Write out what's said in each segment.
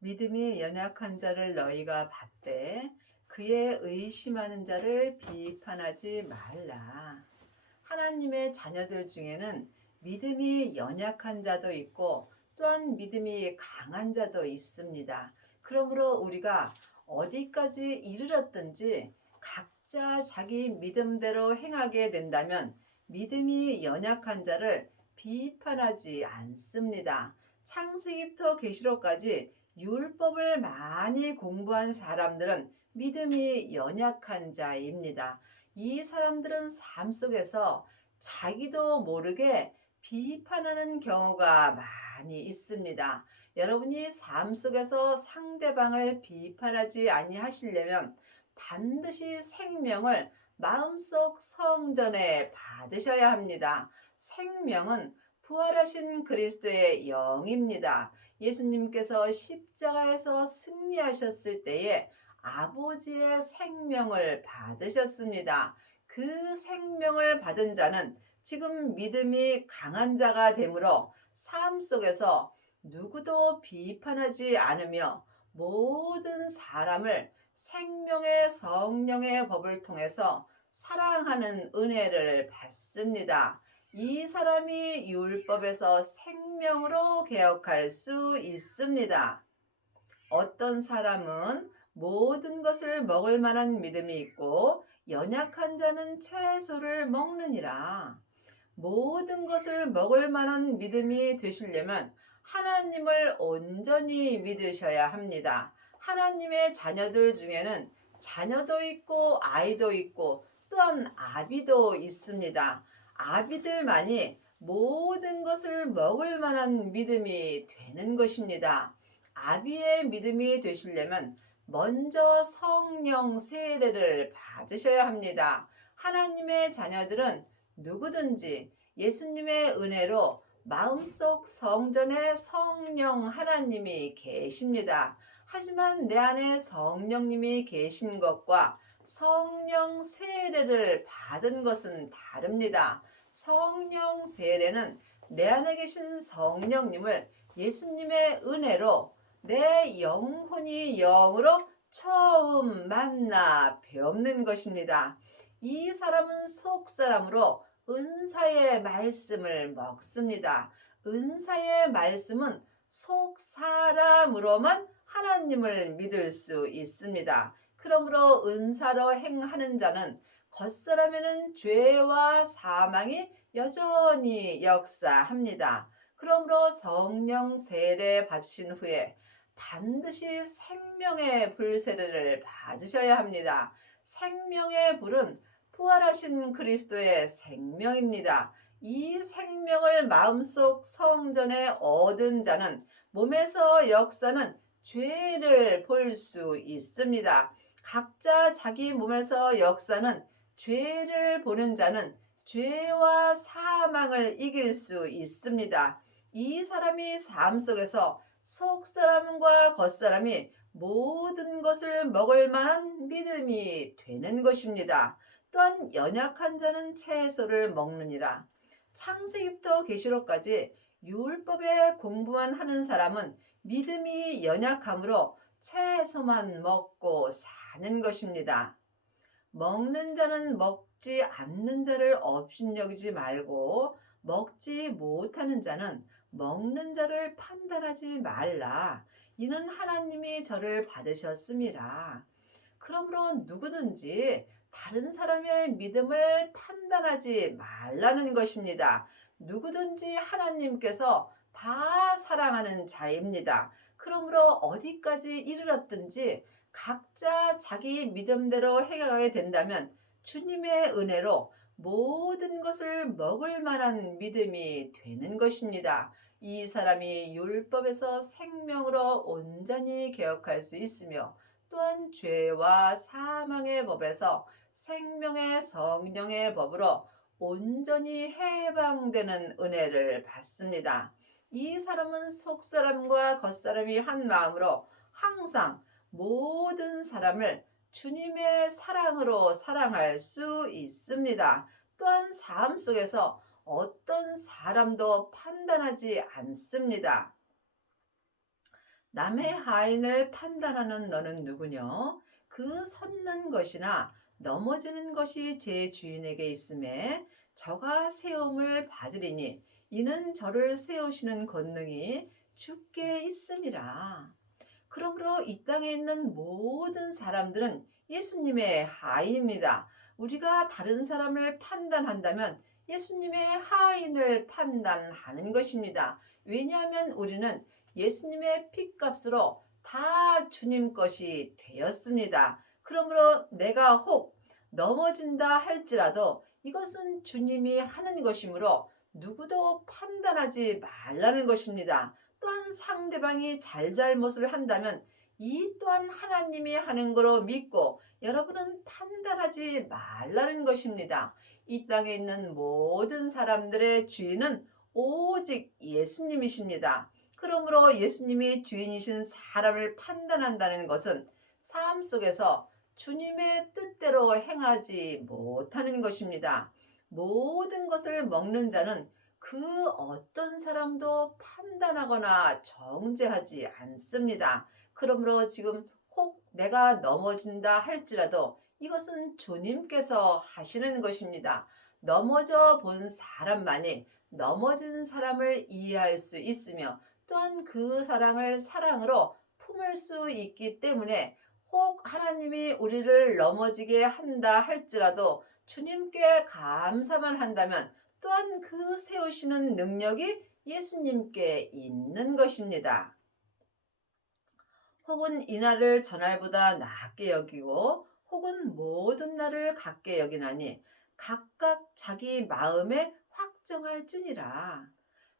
믿음이 연약한 자를 너희가 봤되 그의 의심하는 자를 비판하지 말라. 하나님의 자녀들 중에는 믿음이 연약한 자도 있고 또한 믿음이 강한 자도 있습니다. 그러므로 우리가 어디까지 이르렀든지 각자 자기 믿음대로 행하게 된다면 믿음이 연약한 자를 비판하지 않습니다. 창세기부터 계시록까지 율법을 많이 공부한 사람들은 믿음이 연약한 자입니다. 이 사람들은 삶 속에서 자기도 모르게 비판하는 경우가 많이 있습니다. 여러분이 삶 속에서 상대방을 비판하지 아니하시려면 반드시 생명을 마음속 성전에 받으셔야 합니다. 생명은 부활하신 그리스도의 영입니다. 예수님께서 십자가에서 승리하셨을 때에 아버지의 생명을 받으셨습니다. 그 생명을 받은 자는 지금 믿음이 강한 자가 되므로 삶 속에서 누구도 비판하지 않으며 모든 사람을 생명의 성령의 법을 통해서 사랑하는 은혜를 받습니다. 이 사람이 율법에서 생명으로 개혁할 수 있습니다. 어떤 사람은 모든 것을 먹을 만한 믿음이 있고 연약한 자는 채소를 먹느니라. 모든 것을 먹을 만한 믿음이 되시려면 하나님을 온전히 믿으셔야 합니다. 하나님의 자녀들 중에는 자녀도 있고 아이도 있고 또한 아비도 있습니다. 아비들만이 모든 것을 먹을 만한 믿음이 되는 것입니다. 아비의 믿음이 되시려면 먼저 성령 세례를 받으셔야 합니다. 하나님의 자녀들은 누구든지 예수님의 은혜로 마음속 성전에 성령 하나님이 계십니다. 하지만 내 안에 성령님이 계신 것과 성령 세례를 받은 것은 다릅니다. 성령 세례는 내 안에 계신 성령님을 예수님의 은혜로 내 영혼이 영으로 처음 만나 배우는 것입니다. 이 사람은 속사람으로 은사의 말씀을 먹습니다. 은사의 말씀은 속사람으로만 하나님을 믿을 수 있습니다. 그러므로 은사로 행하는 자는 겉사람에는 죄와 사망이 여전히 역사합니다. 그러므로 성령 세례 받으신 후에 반드시 생명의 불 세례를 받으셔야 합니다. 생명의 불은 부활하신 그리스도의 생명입니다. 이 생명을 마음속 성전에 얻은 자는 몸에서 역사는 죄를 볼 수 있습니다. 각자 자기 몸에서 역사는 죄를 보는 자는 죄와 사망을 이길 수 있습니다. 이 사람이 삶 속에서 속사람과 겉사람이 모든 것을 먹을 만한 믿음이 되는 것입니다. 또한 연약한 자는 채소를 먹느니라. 창세기부터 계시록까지 율법에 공부만 하는 사람은 믿음이 연약하므로 채소만 먹고 사는 것입니다. 먹는 자는 먹지 않는 자를 업신여기지 말고 먹지 못하는 자는 먹는 자를 판단하지 말라. 이는 하나님이 저를 받으셨음이라. 그러므로 누구든지 다른 사람의 믿음을 판단하지 말라는 것입니다. 누구든지 하나님께서 다 사랑하는 자입니다. 그러므로 어디까지 이르렀든지 각자 자기 믿음대로 해가게 된다면 주님의 은혜로 모든 것을 먹을 만한 믿음이 되는 것입니다. 이 사람이 율법에서 생명으로 온전히 개혁할 수 있으며 또한 죄와 사망의 법에서 생명의 성령의 법으로 온전히 해방되는 은혜를 받습니다. 이 사람은 속사람과 겉사람이 한 마음으로 항상 모든 사람을 주님의 사랑으로 사랑할 수 있습니다. 또한 삶 속에서 어떤 사람도 판단하지 않습니다. 남의 하인을 판단하는 너는 누구뇨? 그 섰는 것이나 넘어지는 것이 제 주인에게 있음에 저가 세움을 받으리니 이는 저를 세우시는 권능이 주께 있음이라. 그러므로 이 땅에 있는 모든 사람들은 예수님의 하인입니다. 우리가 다른 사람을 판단한다면 예수님의 하인을 판단하는 것입니다. 왜냐하면 우리는 예수님의 피값으로 다 주님 것이 되었습니다. 그러므로 내가 혹 넘어진다 할지라도 이것은 주님이 하는 것이므로 누구도 판단하지 말라는 것입니다. 또한 상대방이 잘잘못을 한다면 이 또한 하나님이 하는 거로 믿고 여러분은 판단하지 말라는 것입니다. 이 땅에 있는 모든 사람들의 주인은 오직 예수님이십니다. 그러므로 예수님이 주인이신 사람을 판단한다는 것은 삶 속에서 주님의 뜻대로 행하지 못하는 것입니다. 모든 것을 먹는 자는 그 어떤 사람도 판단하거나 정죄하지 않습니다. 그러므로 지금 혹 내가 넘어진다 할지라도 이것은 주님께서 하시는 것입니다. 넘어져 본 사람만이 넘어진 사람을 이해할 수 있으며 또한 그 사랑을 사랑으로 품을 수 있기 때문에 혹 하나님이 우리를 넘어지게 한다 할지라도 주님께 감사만 한다면 또한 그 세우시는 능력이 예수님께 있는 것입니다. 혹은 이날을 전날보다 낮게 여기고 혹은 모든 날을 같게 여기나니 각각 자기 마음에 확정할지니라.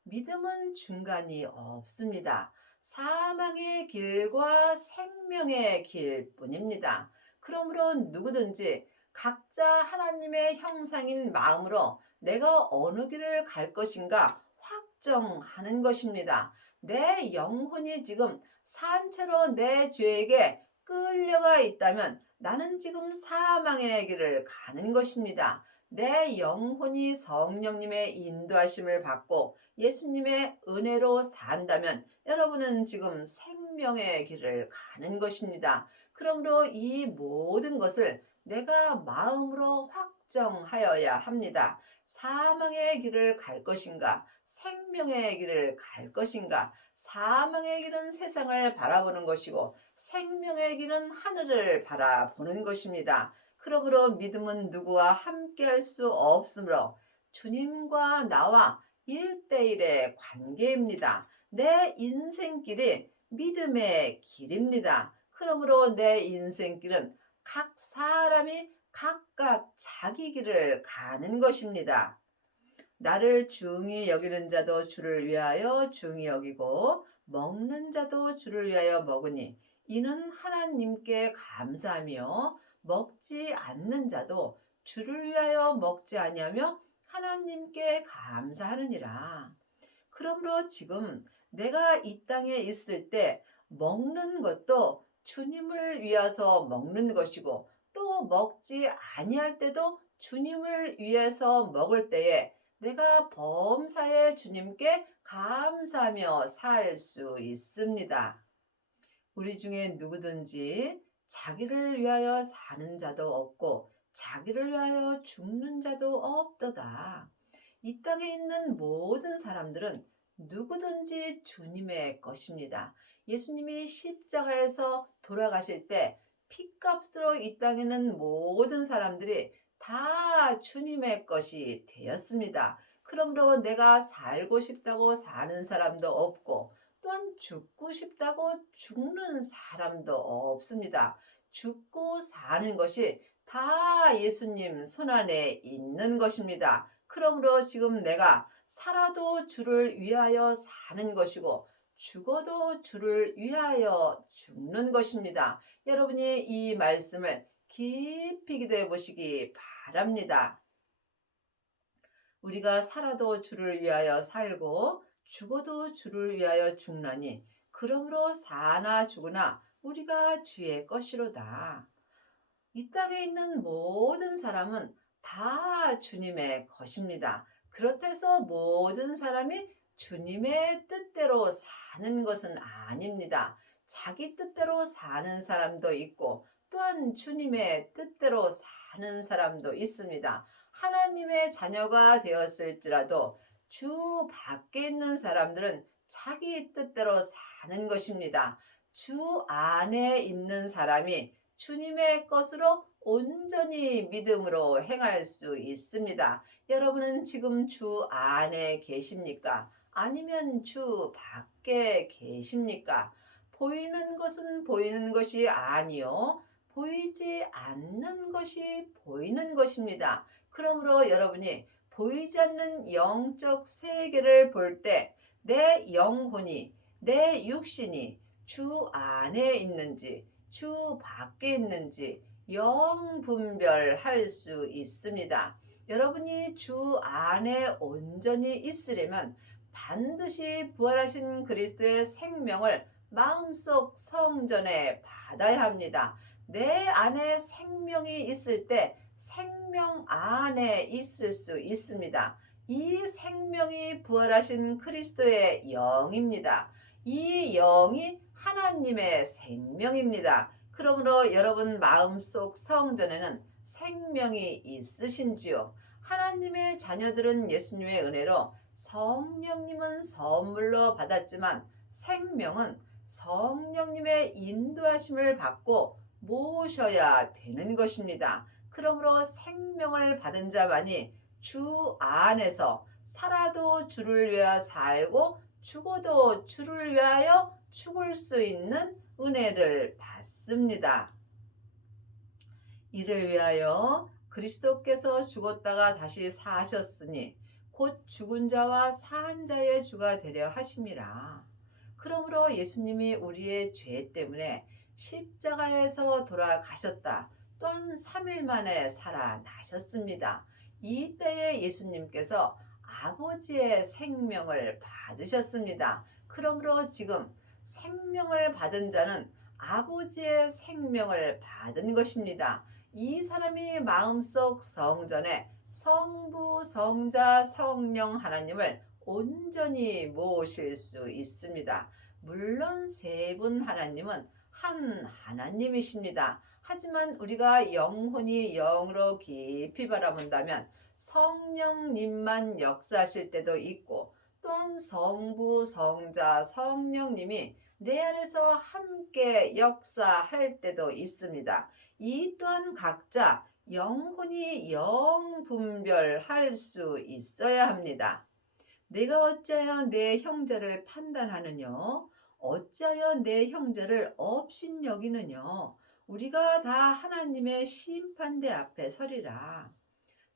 믿음은 중간이 없습니다. 사망의 길과 생명의 길 뿐입니다. 그러므로 누구든지 각자 하나님의 형상인 마음으로 내가 어느 길을 갈 것인가 확정하는 것입니다. 내 영혼이 지금 산채로 내 죄에게 끌려가 있다면 나는 지금 사망의 길을 가는 것입니다. 내 영혼이 성령님의 인도하심을 받고 예수님의 은혜로 산다면 여러분은 지금 생명의 길을 가는 것입니다. 그러므로 이 모든 것을 내가 마음으로 확정하여야 합니다. 사망의 길을 갈 것인가? 생명의 길을 갈 것인가? 사망의 길은 세상을 바라보는 것이고 생명의 길은 하늘을 바라보는 것입니다. 그러므로 믿음은 누구와 함께 할 수 없으므로 주님과 나와 1대1의 관계입니다. 내 인생길이 믿음의 길입니다. 그러므로 내 인생길은 각 사람이 각각 자기 길을 가는 것입니다. 나를 중히 여기는 자도 주를 위하여 중히 여기고 먹는 자도 주를 위하여 먹으니 이는 하나님께 감사하며 먹지 않는 자도 주를 위하여 먹지 아니하며 하나님께 감사하느니라. 그러므로 지금 내가 이 땅에 있을 때 먹는 것도 주님을 위해서 먹는 것이고 또 먹지 아니할 때도 주님을 위해서 먹을 때에 내가 범사에 주님께 감사하며 살 수 있습니다. 우리 중에 누구든지 자기를 위하여 사는 자도 없고 자기를 위하여 죽는 자도 없도다. 이 땅에 있는 모든 사람들은 누구든지 주님의 것입니다. 예수님이 십자가에서 돌아가실 때 피값으로 이 땅에는 모든 사람들이 다 주님의 것이 되었습니다. 그러므로 내가 살고 싶다고 사는 사람도 없고 또한 죽고 싶다고 죽는 사람도 없습니다. 죽고 사는 것이 다 예수님 손안에 있는 것입니다. 그러므로 지금 내가 살아도 주를 위하여 사는 것이고 죽어도 주를 위하여 죽는 것입니다. 여러분이 이 말씀을 깊이 기도해 보시기 바랍니다. 우리가 살아도 주를 위하여 살고 죽어도 주를 위하여 죽나니 그러므로 사나 죽으나 우리가 주의 것이로다. 이 땅에 있는 모든 사람은 다 주님의 것입니다. 그렇다 해서 모든 사람이 주님의 뜻대로 사는 것은 아닙니다. 자기 뜻대로 사는 사람도 있고 또한 주님의 뜻대로 사는 사람도 있습니다. 하나님의 자녀가 되었을지라도 주 밖에 있는 사람들은 자기 뜻대로 사는 것입니다. 주 안에 있는 사람이 주님의 것으로 온전히 믿음으로 행할 수 있습니다. 여러분은 지금 주 안에 계십니까? 아니면 주 밖에 계십니까? 보이는 것은 보이는 것이 아니요. 보이지 않는 것이 보이는 것입니다. 그러므로 여러분이 보이지 않는 영적 세계를 볼 때 내 영혼이, 내 육신이 주 안에 있는지, 주 밖에 있는지 영분별할 수 있습니다. 여러분이 주 안에 온전히 있으려면 반드시 부활하신 그리스도의 생명을 마음속 성전에 받아야 합니다. 내 안에 생명이 있을 때 생명 안에 있을 수 있습니다. 이 생명이 부활하신 그리스도의 영입니다. 이 영이 하나님의 생명입니다. 그러므로 여러분 마음속 성전에는 생명이 있으신지요? 하나님의 자녀들은 예수님의 은혜로 성령님은 선물로 받았지만 생명은 성령님의 인도하심을 받고 모셔야 되는 것입니다. 그러므로 생명을 받은 자만이 주 안에서 살아도 주를 위하여 살고 죽어도 주를 위하여 죽을 수 있는 은혜를 받습니다. 이를 위하여 그리스도께서 죽었다가 다시 사셨으니 곧 죽은 자와 산 자의 주가 되려 하심이라. 그러므로 예수님이 우리의 죄 때문에 십자가에서 돌아가셨다. 또한 3일 만에 살아나셨습니다. 이때에 예수님께서 아버지의 생명을 받으셨습니다. 그러므로 지금 생명을 받은 자는 아버지의 생명을 받은 것입니다. 이 사람이 마음속 성전에 성부, 성자, 성령 하나님을 온전히 모실 수 있습니다. 물론 세 분 하나님은 한 하나님이십니다. 하지만 우리가 영혼이 영으로 깊이 바라본다면 성령님만 역사하실 때도 있고 또한 성부, 성자, 성령님이 내 안에서 함께 역사할 때도 있습니다. 이 또한 각자 영혼이 영 분별할 수 있어야 합니다. 내가 어찌하여 내 형제를 판단하느냐? 어찌하여 내 형제를 업신여기느냐? 우리가 다 하나님의 심판대 앞에 서리라.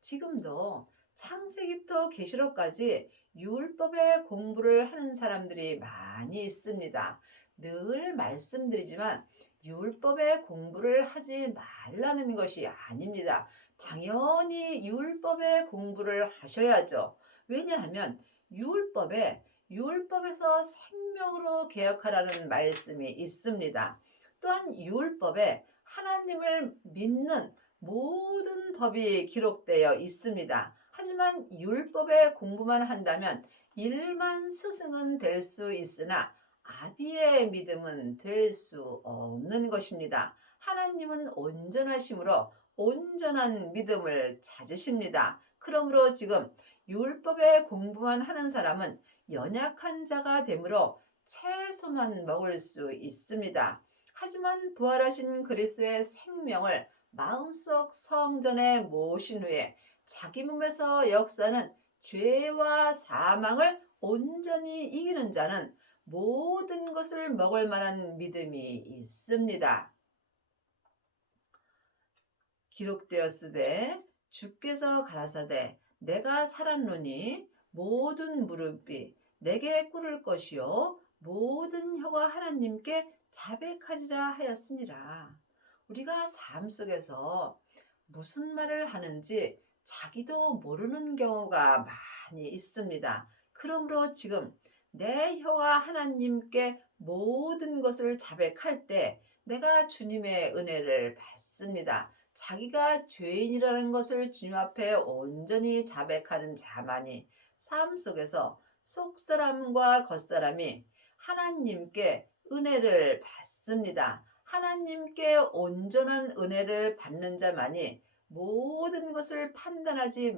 지금도 창세기부터 계시록까지 율법의 공부를 하는 사람들이 많이 있습니다. 늘 말씀드리지만 율법의 공부를 하지 말라는 것이 아닙니다. 당연히 율법의 공부를 하셔야죠. 왜냐하면 율법에서 생명으로 개혁하라는 말씀이 있습니다. 또한 율법에 하나님을 믿는 모든 법이 기록되어 있습니다. 하지만 율법의 공부만 한다면 일만 스승은 될 수 있으나 아비의 믿음은 될 수 없는 것입니다. 하나님은 온전하심으로 온전한 믿음을 찾으십니다. 그러므로 지금 율법의 공부만 하는 사람은 연약한 자가 되므로 채소만 먹을 수 있습니다. 하지만 부활하신 그리스도의 생명을 마음속 성전에 모신 후에 자기 몸에서 역사는 죄와 사망을 온전히 이기는 자는 모든 것을 먹을 만한 믿음이 있습니다. 기록되었으되 주께서 가라사대 내가 살았노니 모든 무릎이 내게 꿇을 것이요 모든 혀가 하나님께 자백하리라 하였으니라. 우리가 삶 속에서 무슨 말을 하는지 자기도 모르는 경우가 많이 있습니다. 그러므로 지금 내 혀가 하나님께 모든 것을 자백할 때 내가 주님의 은혜를 받습니다. 자기가 죄인이라는 것을 주님 앞에 온전히 자백하는 자만이 삶 속에서 속사람과 겉사람이 하나님께 은혜를 받습니다. 하나님께 온전한 은혜를 받는 자만이 모든 것을 판단하지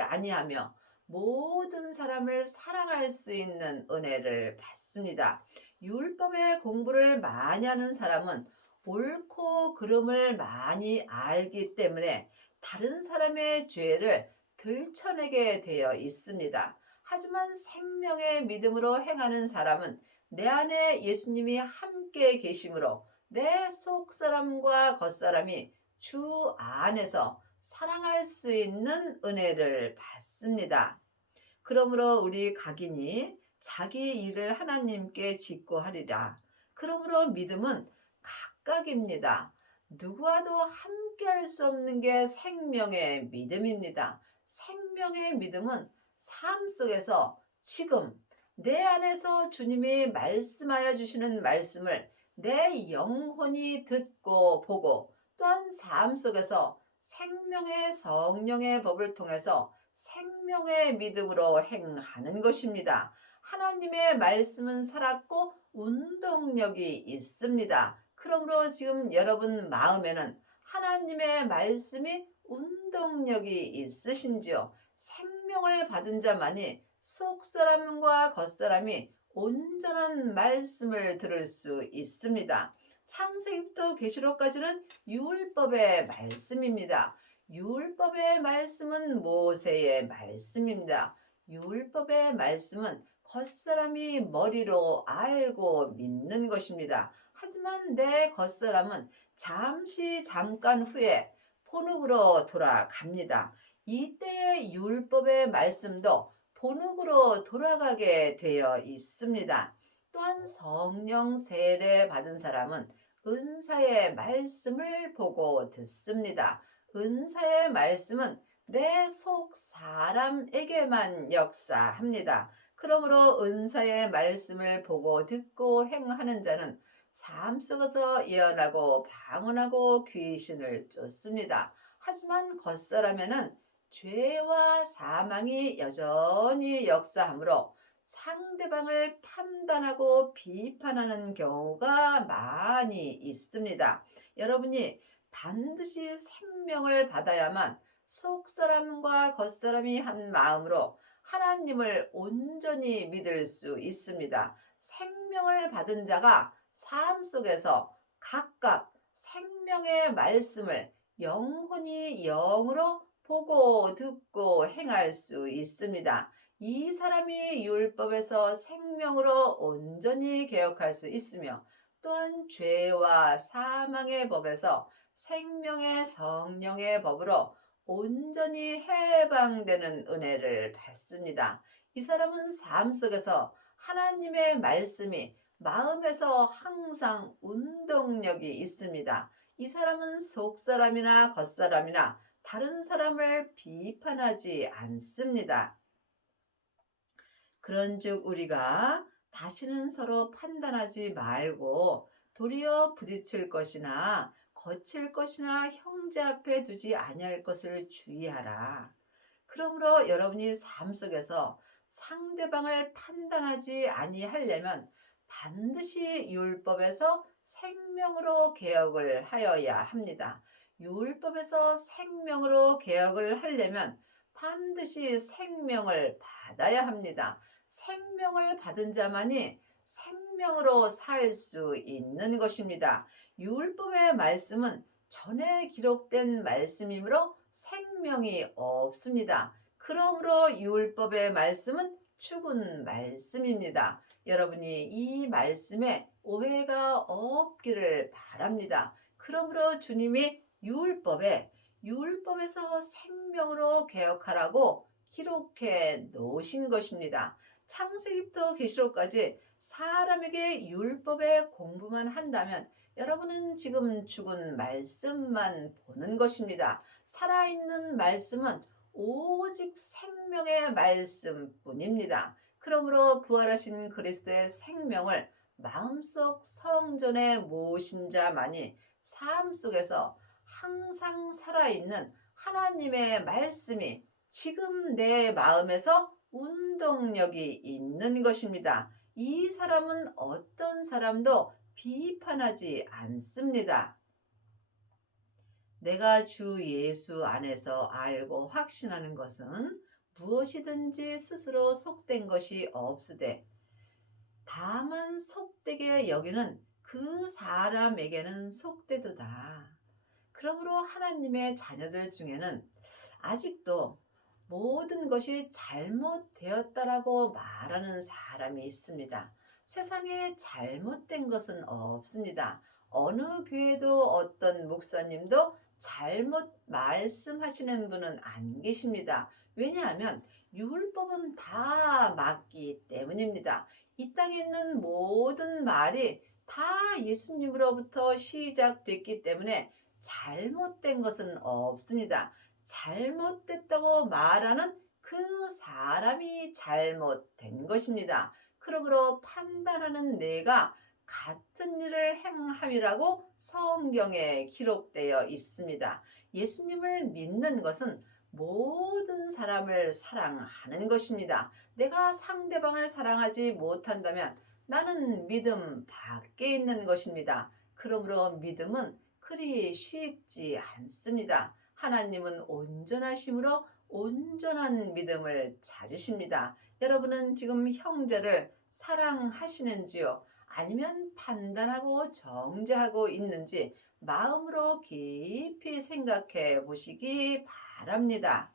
아니하며 모든 사람을 사랑할 수 있는 은혜를 받습니다. 율법의 공부를 많이 하는 사람은 옳고 그름을 많이 알기 때문에 다른 사람의 죄를 들춰내게 되어 있습니다. 하지만 생명의 믿음으로 행하는 사람은 내 안에 예수님이 함께 계심으로 내 속사람과 겉사람이 주 안에서 사랑할 수 있는 은혜를 받습니다. 그러므로 우리 각인이 자기 일을 하나님께 짓고 하리라. 그러므로 믿음은 각각입니다. 누구와도 함께 할 수 없는 게 생명의 믿음입니다. 생명의 믿음은 삶 속에서 지금 내 안에서 주님이 말씀하여 주시는 말씀을 내 영혼이 듣고 보고 또한 삶 속에서 생명의 성령의 법을 통해서 생명의 믿음으로 행하는 것입니다. 하나님의 말씀은 살았고 운동력이 있습니다. 그러므로 지금 여러분 마음에는 하나님의 말씀이 운동력이 있으신지요? 생명을 받은 자만이 속사람과 겉사람이 온전한 말씀을 들을 수 있습니다. 창세기부터 계시록까지는 율법의 말씀입니다. 율법의 말씀은 모세의 말씀입니다. 율법의 말씀은 겉사람이 머리로 알고 믿는 것입니다. 하지만 내 겉사람은 잠깐 후에 본흙으로 돌아갑니다. 이때의 율법의 말씀도 본흙으로 돌아가게 되어 있습니다. 또한 성령 세례 받은 사람은 은사의 말씀을 보고 듣습니다. 은사의 말씀은 내 속 사람에게만 역사합니다. 그러므로 은사의 말씀을 보고 듣고 행하는 자는 삶 속에서 예언하고 방언하고 귀신을 쫓습니다. 하지만 겉사람에는 죄와 사망이 여전히 역사하므로 상대방을 판단하고 비판하는 경우가 많이 있습니다. 여러분이 반드시 생명을 받아야만 속사람과 겉사람이 한 마음으로 하나님을 온전히 믿을 수 있습니다. 생명을 받은 자가 삶 속에서 각각 생명의 말씀을 영혼이 영으로 보고 듣고 행할 수 있습니다. 이 사람이 율법에서 생명으로 온전히 개혁할 수 있으며 또한 죄와 사망의 법에서 생명의 성령의 법으로 온전히 해방되는 은혜를 받습니다. 이 사람은 삶 속에서 하나님의 말씀이 마음에서 항상 운동력이 있습니다. 이 사람은 속사람이나 겉사람이나 다른 사람을 비판하지 않습니다. 그런즉 우리가 다시는 서로 판단하지 말고 도리어 부딪힐 것이나 거칠 것이나 형제 앞에 두지 아니할 것을 주의하라. 그러므로 여러분이 삶 속에서 상대방을 판단하지 아니하려면 반드시 율법에서 생명으로 개혁을 하여야 합니다. 율법에서 생명으로 개혁을 하려면 반드시 생명을 받아야 합니다. 생명을 받은 자만이 생명으로 살 수 있는 것입니다. 율법의 말씀은 전에 기록된 말씀이므로 생명이 없습니다. 그러므로 율법의 말씀은 죽은 말씀입니다. 여러분이 이 말씀에 오해가 없기를 바랍니다. 그러므로 주님이 율법에서 생명으로 개혁하라고 기록해 놓으신 것입니다. 창세기부터 계시록까지 사람에게 율법의 공부만 한다면 여러분은 지금 죽은 말씀만 보는 것입니다. 살아있는 말씀은 오직 생명의 말씀뿐입니다. 그러므로 부활하신 그리스도의 생명을 마음속 성전에 모신 자만이 삶 속에서 항상 살아있는 하나님의 말씀이 지금 내 마음에서 운동력이 있는 것입니다. 이 사람은 어떤 사람도 비판하지 않습니다. 내가 주 예수 안에서 알고 확신하는 것은 무엇이든지 스스로 속된 것이 없으되 다만 속되게 여기는 그 사람에게는 속되도다. 그러므로 하나님의 자녀들 중에는 아직도 모든 것이 잘못되었다라고 말하는 사람이 있습니다. 세상에 잘못된 것은 없습니다. 어느 교회도 어떤 목사님도 잘못 말씀하시는 분은 안 계십니다. 왜냐하면 율법은 다 맞기 때문입니다. 이 땅에 있는 모든 말이 다 예수님으로부터 시작됐기 때문에 잘못된 것은 없습니다. 잘못됐다고 말하는 그 사람이 잘못된 것입니다. 그러므로 판단하는 내가 같은 일을 행함이라고 성경에 기록되어 있습니다. 예수님을 믿는 것은 모든 사람을 사랑하는 것입니다. 내가 상대방을 사랑하지 못한다면 나는 믿음 밖에 있는 것입니다. 그러므로 믿음은 그리 쉽지 않습니다. 하나님은 온전하심으로 온전한 믿음을 찾으십니다. 여러분은 지금 형제를 사랑하시는지요? 아니면 판단하고 정죄하고 있는지 마음으로 깊이 생각해 보시기 바랍니다.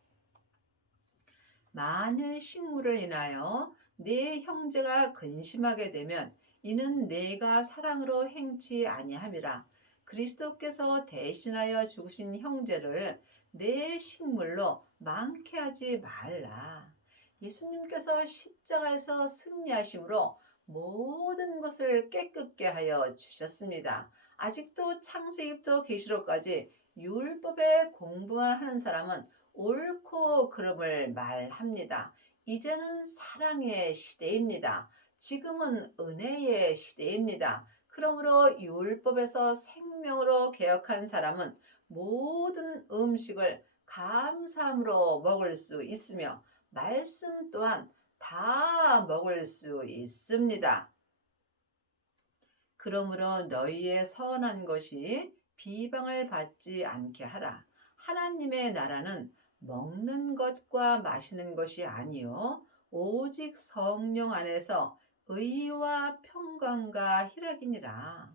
만일 식물을 인하여 네 형제가 근심하게 되면 이는 내가 사랑으로 행치 아니함이라. 그리스도께서 대신하여 죽으신 형제를 내 식물로 많게 하지 말라. 예수님께서 십자가에서 승리하심으로 모든 것을 깨끗게 하여 주셨습니다. 아직도 창세기부터 계시록까지 율법의 공부만 하는 사람은 옳고 그름을 말합니다. 이제는 사랑의 시대입니다. 지금은 은혜의 시대입니다. 그러므로 율법에서 생명으로 개혁한 사람은 모든 음식을 감사함으로 먹을 수 있으며 말씀 또한 다 먹을 수 있습니다. 그러므로 너희의 선한 것이 비방을 받지 않게 하라. 하나님의 나라는 먹는 것과 마시는 것이 아니요 오직 성령 안에서 의와 평강과 희락이니라.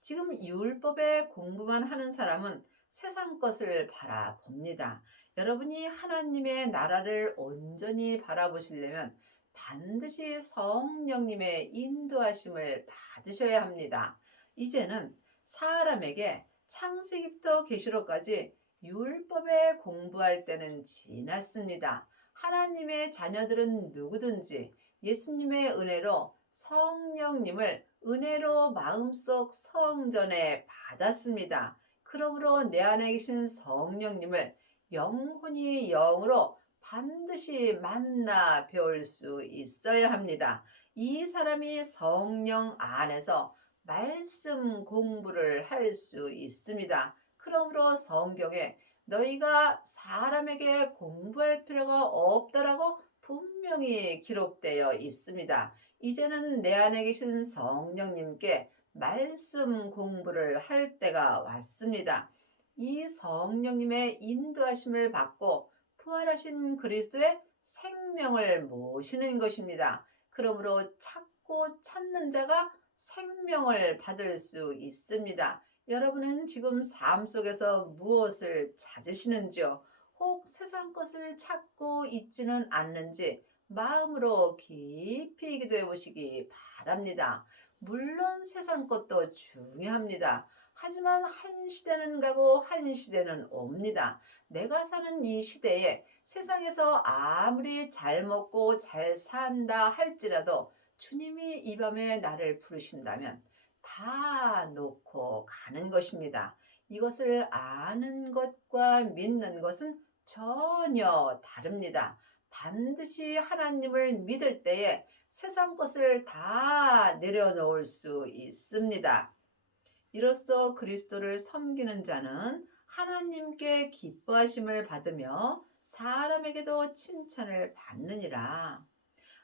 지금 율법의 공부만 하는 사람은 세상 것을 바라봅니다. 여러분이 하나님의 나라를 온전히 바라보시려면 반드시 성령님의 인도하심을 받으셔야 합니다. 이제는 사람에게 창세기부터 계시록까지 율법에 공부할 때는 지났습니다. 하나님의 자녀들은 누구든지 예수님의 은혜로 성령님을 은혜로 마음속 성전에 받았습니다. 그러므로 내 안에 계신 성령님을 영혼이 영으로 반드시 만나 배울 수 있어야 합니다. 이 사람이 성령 안에서 말씀 공부를 할 수 있습니다. 그러므로 성경에 너희가 사람에게 공부할 필요가 없다라고 분명히 기록되어 있습니다. 이제는 내 안에 계신 성령님께 말씀 공부를 할 때가 왔습니다. 이 성령님의 인도하심을 받고 부활하신 그리스도의 생명을 모시는 것입니다. 그러므로 찾고 찾는 자가 생명을 받을 수 있습니다. 여러분은 지금 삶 속에서 무엇을 찾으시는지요? 혹 세상 것을 찾고 있지는 않는지 마음으로 깊이 기도해 보시기 바랍니다. 물론 세상 것도 중요합니다. 하지만 한 시대는 가고 한 시대는 옵니다. 내가 사는 이 시대에 세상에서 아무리 잘 먹고 잘 산다 할지라도 주님이 이 밤에 나를 부르신다면 다 놓고 가는 것입니다. 이것을 아는 것과 믿는 것은 전혀 다릅니다. 반드시 하나님을 믿을 때에 세상 것을 다 내려놓을 수 있습니다. 이로써 그리스도를 섬기는 자는 하나님께 기뻐하심을 받으며 사람에게도 칭찬을 받느니라.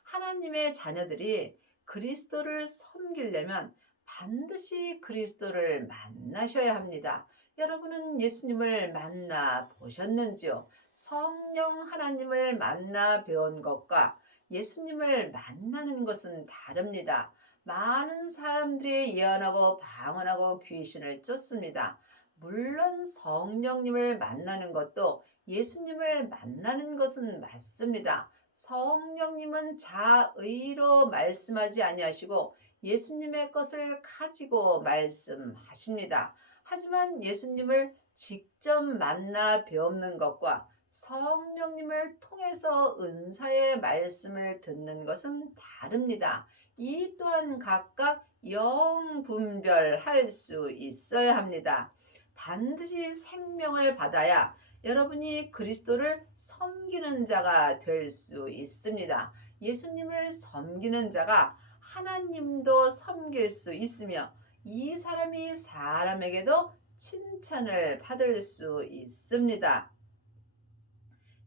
하나님의 자녀들이 그리스도를 섬기려면 반드시 그리스도를 만나셔야 합니다. 여러분은 예수님을 만나 보셨는지요? 성령 하나님을 만나 배운 것과 예수님을 만나는 것은 다릅니다. 많은 사람들이 예언하고 방언하고 귀신을 쫓습니다. 물론 성령님을 만나는 것도 예수님을 만나는 것은 맞습니다. 성령님은 자의로 말씀하지 아니하시고 예수님의 것을 가지고 말씀하십니다. 하지만 예수님을 직접 만나 배우는 것과 성령님을 통해서 은사의 말씀을 듣는 것은 다릅니다. 이 또한 각각 영분별할 수 있어야 합니다. 반드시 생명을 받아야 여러분이 그리스도를 섬기는 자가 될 수 있습니다. 예수님을 섬기는 자가 하나님도 섬길 수 있으며 이 사람이 사람에게도 칭찬을 받을 수 있습니다.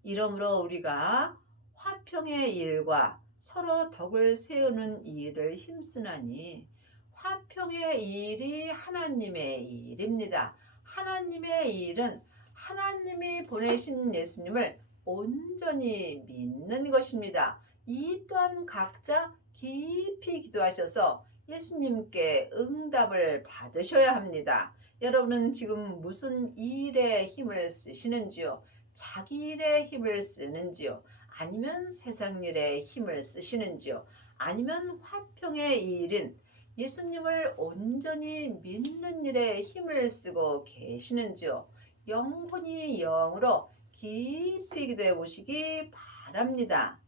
이러므로 우리가 화평의 일과 서로 덕을 세우는 일을 힘쓰나니 화평의 일이 하나님의 일입니다. 하나님의 일은 하나님이 보내신 예수님을 온전히 믿는 것입니다. 이 또한 각자 깊이 기도하셔서 예수님께 응답을 받으셔야 합니다. 여러분은 지금 무슨 일에 힘을 쓰시는지요? 자기 일에 힘을 쓰는지요? 아니면 세상 일에 힘을 쓰시는지요? 아니면 화평의 일인 예수님을 온전히 믿는 일에 힘을 쓰고 계시는지요? 영혼이 영으로 깊이 기도해 보시기 바랍니다.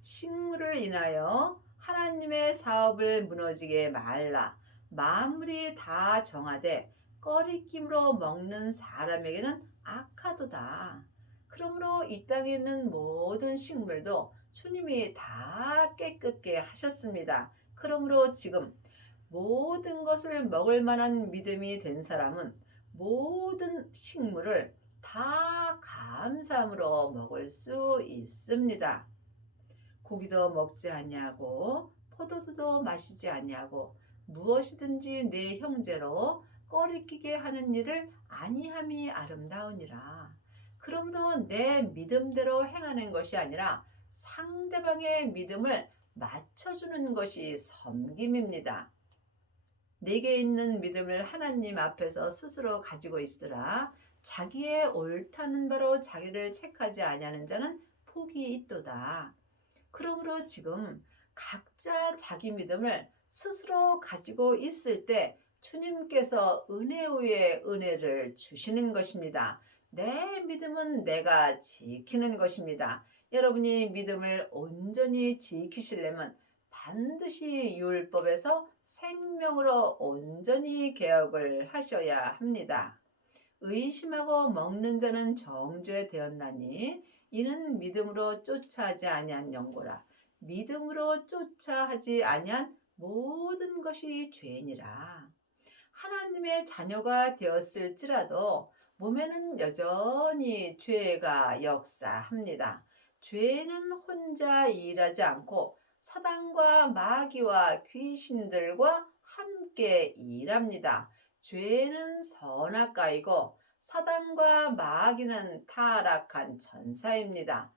식물을 인하여 하나님의 사업을 무너지게 말라. 만물이 다 정하되 꺼리낌으로 먹는 사람에게는 악하도다. 그러므로 이 땅에 있는 모든 식물도 주님이 다 깨끗게 하셨습니다. 그러므로 지금 모든 것을 먹을 만한 믿음이 된 사람은 모든 식물을 다 감사함으로 먹을 수 있습니다. 고기도 먹지 아니하고 포도주도 마시지 아니하고 무엇이든지 내 형제로 꺼리끼게 하는 일을 아니함이 아름다우니라. 그러므로 내 믿음대로 행하는 것이 아니라 상대방의 믿음을 맞춰주는 것이 섬김입니다. 내게 있는 믿음을 하나님 앞에서 스스로 가지고 있으라. 자기의 옳다는 바로 자기를 책하지 아니하는 자는 복이 있도다. 그러므로 지금 각자 자기 믿음을 스스로 가지고 있을 때 주님께서 은혜 위에 은혜를 주시는 것입니다. 내 믿음은 내가 지키는 것입니다. 여러분이 믿음을 온전히 지키시려면 반드시 율법에서 생명으로 온전히 개혁을 하셔야 합니다. 의심하고 먹는 자는 정죄 되었나니 이는 믿음으로 쫓아하지 아니한 연고라. 믿음으로 쫓아하지 아니한 모든 것이 죄니라. 하나님의 자녀가 되었을지라도 몸에는 여전히 죄가 역사합니다. 죄는 혼자 일하지 않고 사단과 마귀와 귀신들과 함께 일합니다. 죄는 선악가이고 사단과 마귀는 타락한 천사입니다.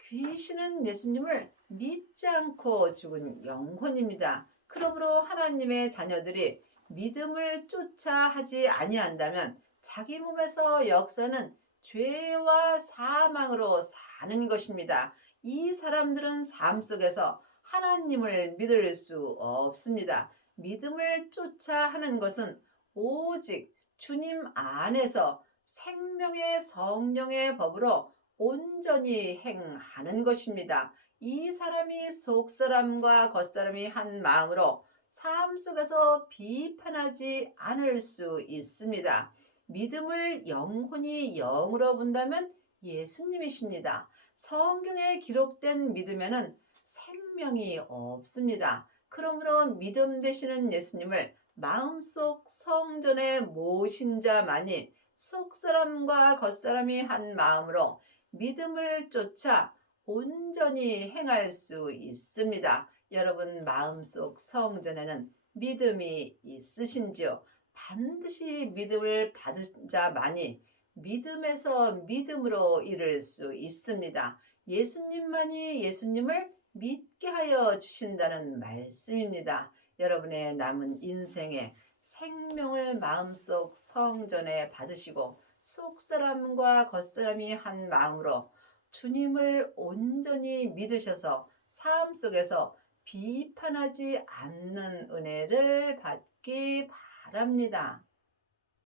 귀신은 예수님을 믿지 않고 죽은 영혼입니다. 그러므로 하나님의 자녀들이 믿음을 쫓아 하지 아니한다면 자기 몸에서 역사는 죄와 사망으로 사는 것입니다. 이 사람들은 삶 속에서 하나님을 믿을 수 없습니다. 믿음을 쫓아 하는 것은 오직 주님 안에서 생명의 성령의 법으로 온전히 행하는 것입니다. 이 사람이 속사람과 겉사람이 한 마음으로 삶 속에서 비판하지 않을 수 있습니다. 믿음을 영혼이 영으로 본다면 예수님이십니다. 성경에 기록된 믿음에는 생명이 없습니다. 그러므로 믿음 되시는 예수님을 마음속 성전에 모신 자만이 속사람과 겉사람이 한 마음으로 믿음을 쫓아 온전히 행할 수 있습니다. 여러분 마음속 성전에는 믿음이 있으신지요? 반드시 믿음을 받은 자만이 믿음에서 믿음으로 이를 수 있습니다. 예수님만이 예수님을 믿게 하여 주신다는 말씀입니다. 여러분의 남은 인생에 생명을 마음속 성전에 받으시고 속사람과 겉사람이 한 마음으로 주님을 온전히 믿으셔서 삶 속에서 비판하지 않는 은혜를 받기 바랍니다.